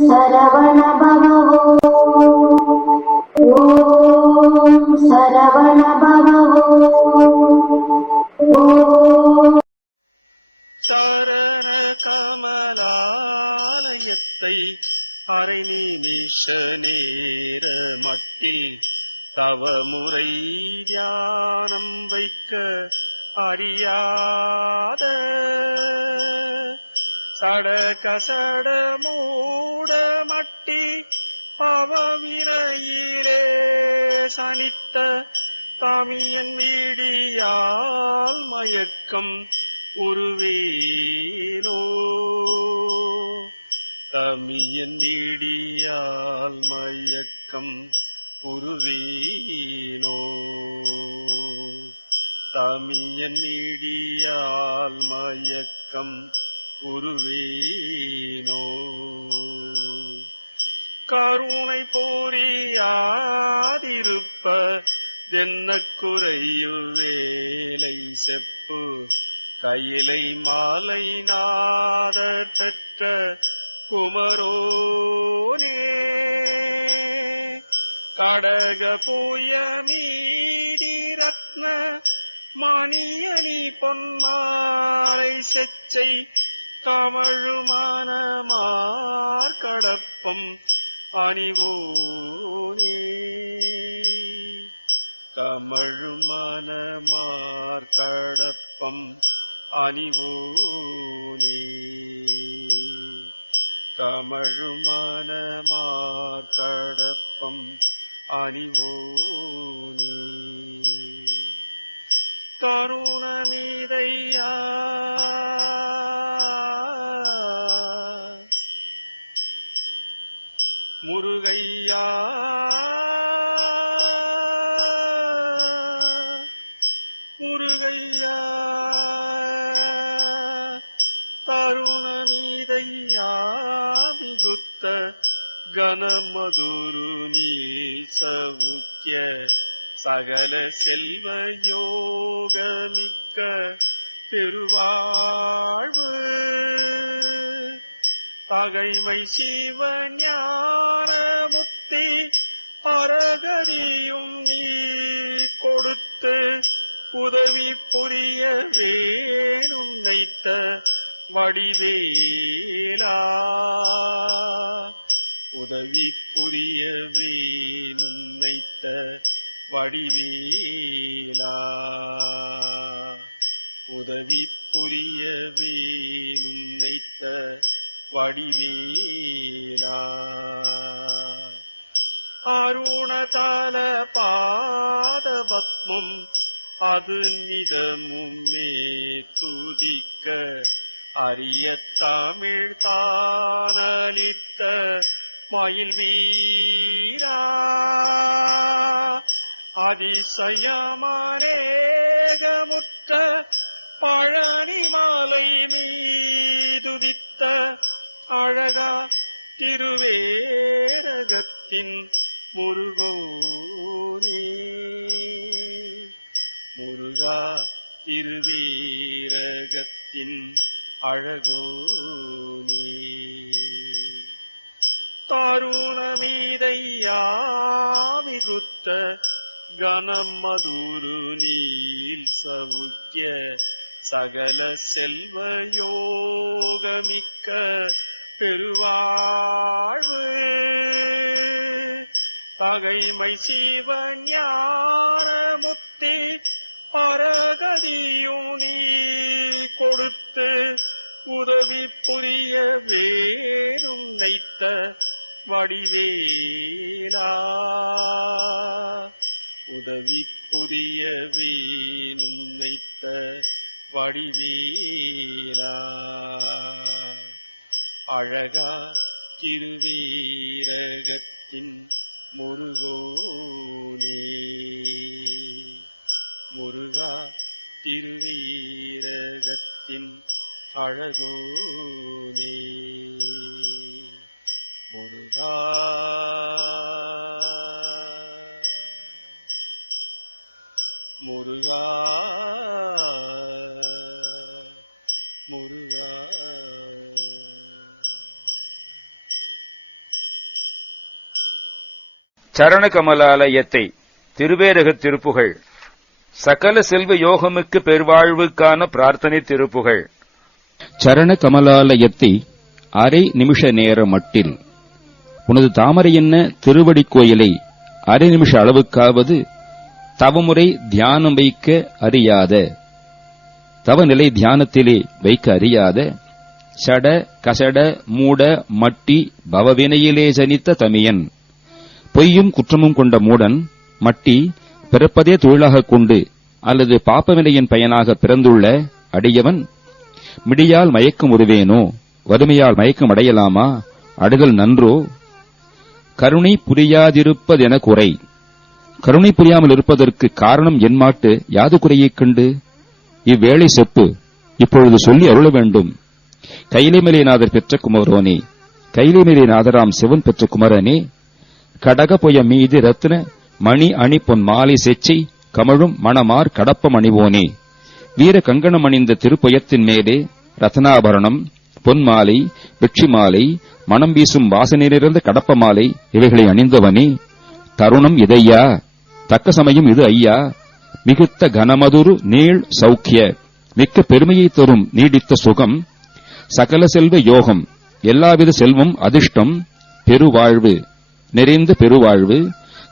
சரவண பவோ ஓம் சரவண பவோ ஓம் சரண கமலாலயத்தை அரை நிமிஷ நேர மட்டில் தவமுறை தியானம் வைக்க அறியாத சடகசட மூட மட்டி பவவினையிலே சனித்த தமியன் வீடியால் மயக்கம் உருவேனோ தமியன் வீடியால் மயக்கம் உருவேனோ தமியன் வீடியால் மயக்கம் உருவேனோ கருணை புரியாதிருப்ப தென்ன குறையு வேலை செப்பு கையிலை மாலை நாதர் பெற்ற குமரோனே கடக புய மீதி ரத்ன மணியணி பொன்மாலை செச்சை கமழுமான மார்கடப்பம் அணிவோனே கமழுமான மார்கடப்பம் அணிவோனே கமழுமான மார்கடப்பம் அணிவோனே கருணமிதையா முருகையா முருகையா தருணமிதையா மிகுத்த கனமதுரு நீல் சவுக்கிய சகல செல்வ யோகமிக்க பெருவாழ்வு தகைமை சிவஞான முக்தி பரகதியும் நீ கொடுத்து உதவி புரிய வேணும் நைத்த வடிவேலா உதவி புரிய வேணும் நைத்த வடிவேலா உதவி புரிய வேணும் நைத்த வடிவேலா அருணதல பாதபத்மம் அது நிதமுமே துதிக்க அரிய தமிழ் தானளித்த மயில் வீரா அதிசயமானேகமுற்ற பழனிமலை மீதுதித்த அழகா திருவேரகத்தின் முருகோனே முருகா திருவேரகத்தின் அழகோனே தாருணமீதையா மிகுத்த கனமதுரு நீல் சவுக்கிய சகல செல்வ யோகமிக்க பெருவாழ்வு தகைமை சிவஞான முக்தி பரகதியும் நீ கொடுத்து உதவி புரிய வேணும் நைத்த வடிவேலா உதவி புரிய வேணும் நைத்த வடிவேலா அழகா திருவேரகத்தின் முருகோனே முருகா திருவேரகத்தின் அழகோனே முருகா முருகா முருகா சரண கமலாலயத்தை திருவேரகத் திருப்புகழ். சகல செல்வ யோகமுக்கு பெருவாழ்வுக்கான பிரார்த்தனை திருப்புகழ். சரண கமலாலயத்தை அரை நிமிஷ நேர மட்டில் உனது தாமரை என்ன திருவடி கோயிலை அரை நிமிஷ அளவுக்காவது தவமுறை தியானம் வைக்க அறியாத, தவநிலை தியானத்திலே வைக்க அறியாத சட கசட மூட மட்டி பவவினையிலே ஜனித்த தமியன், பொய்யும் குற்றமும் கொண்ட மூடன் மட்டி பிறப்பதே தொழிலாகக் கொண்டு அல்லது பாப்பவினையின் பயனாக பிறந்துள்ள அடியவன் மிடியால் மயக்கம் உருவேனோ, வறுமையால் மயக்கம் அடையலாமா, அடைதல் நன்றோ. கருணை புரியாதிருப்பதென குறை. கருணை புரியாமல் இருப்பதற்கு காரணம் என்மாட்டு யாது குறையைக் கண்டு? இவ்வேளை செப்பு இப்பொழுது சொல்லி அருள வேண்டும். கைலைமலைநாதர் பெற்ற குமரோனே, கைலைமலைநாதராம் சிவன் பெற்ற குமரனே, கடக பொய மீது ரத்ன மணி அணி பொன் மாலை செச்சை கமழும் மணமார் கடப்பம் அணிவோனே, வீர கங்கணம் அணிந்த திருப்புயத்தின் மேலே ரத்னாபரணம், பொன்மாலை, வெற்றி மாலை, மனம் வீசும் வாசனை நிறைந்த கடப்ப மாலை இவைகளை அணிந்தவனே, தருணம் இதையா, தக்க சமயம் இது ஐயா, மிகுத்த கனமதுரு நீள் சௌக்கிய, மிக்க பெருமையை தரும் நீடித்த சுகம், சகல செல்வ யோகம், எல்லாவித செல்வம் அதிர்ஷ்டம், பெருவாழ்வு நிறைந்த பெருவாழ்வு,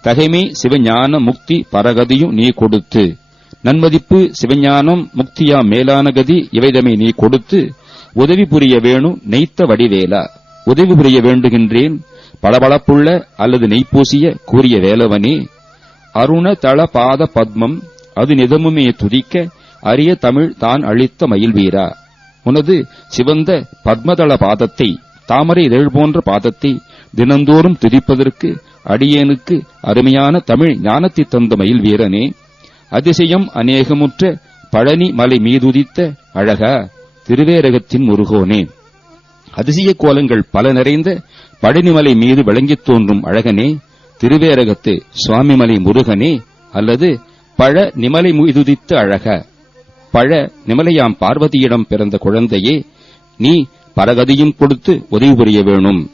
தகைமை சிவஞான முக்தி பரகதியும் நீ கொடுத்து, நன்மதிப்பு சிவஞானம் முக்தியா மேலான கதி இவைதமை நீ கொடுத்து, உதவி புரிய வேணு நெய்த்த வடிவேலா, உதவி புரிய வேண்டுகின்றேன் பளபளப்புள்ள அல்லது நெய்ப்பூசிய கூறிய வேலவனே, அருண தள பாத பத்மம் அது நிதமுமே துதிக்க அரிய தமிழ் தான் அளித்த மயில்வீரா, உனது சிவந்த பத்மதள பாதத்தை, தாமரை இதழ் போன்ற பாதத்தை தினந்தோறும் துதிப்பதற்கு அடியேனுக்கு அருமையான தமிழ் ஞானத்தை தந்த மயில் வீரனே, அதிசயம் அநேகமுற்ற பழனி மலை மீதுதித்த அழகா திருவேரகத்தின் முருகோனே, அதிசய கோலங்கள் பல நிறைந்த பழனிமலை மீது விளங்கித் தோன்றும் அழகனே, திருவேரகத்து சுவாமிமலை முருகனே, அல்லது பழ நிமலை மீதுதித்த அழக, பழ நிமலையாம் பார்வதியிடம் பிறந்த குழந்தையே, நீ பரகதியும் கொடுத்து உதவி புரிய வேணும்.